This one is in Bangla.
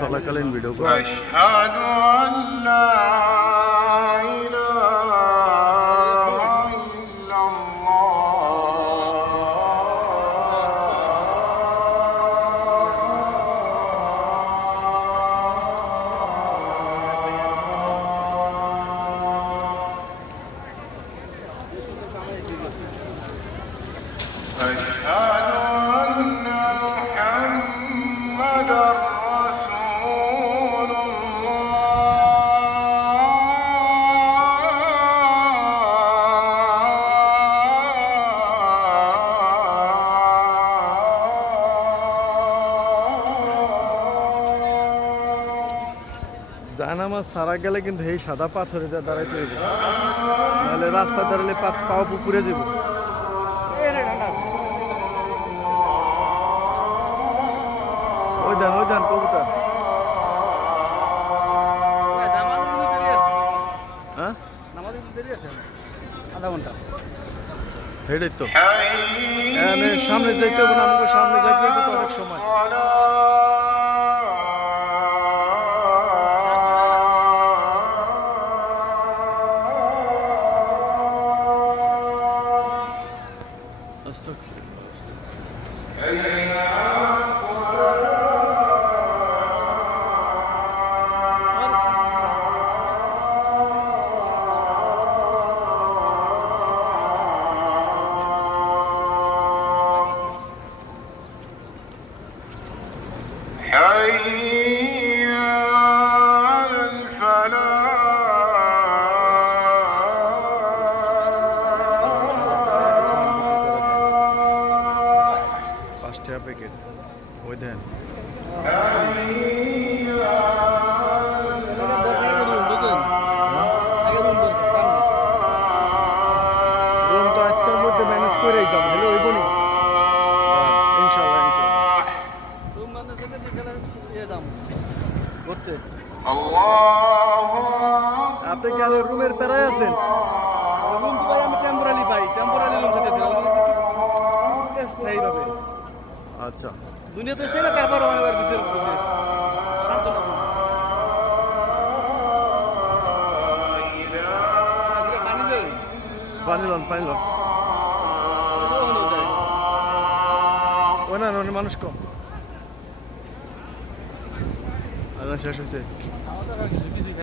চলাকালীন ভিডিও করে। জানামাজ সারা গেলে কিন্তু এই সাদা পাথরে যা দাঁড়াইতে হইব, নাহলে রাস্তা দাঁড়ালে পাও পুকুরে যাব। ওই দেন কবুতর। হ্যাঁ আধা ঘন্টা হেঁটে তো সামনে যাইতে হবে না, আমাকে সামনে যাইতে তো অনেক সময়। প্যাকেট ওই দেন রুম তো আজকের মধ্যে ম্যানেজ করে যাবো, হলে ওই বনি ইনশাল্লাহ রুম ম্যানেজ করতে। আপনি কি আগে রুমের প্যারায় আছেন? রুম তো ভাই আমি টেম্পোরারি পাই, টেম্পোরারি রুম যেতেছিলাম স্থায়ী ভাবে। আচ্ছা দুনিয়াতে স্থায়ী না, তারপর আমার ভিতরে শান্ত পানি লন ওই না মানুষ কম। আল্লাহ শেষ হয়েছে।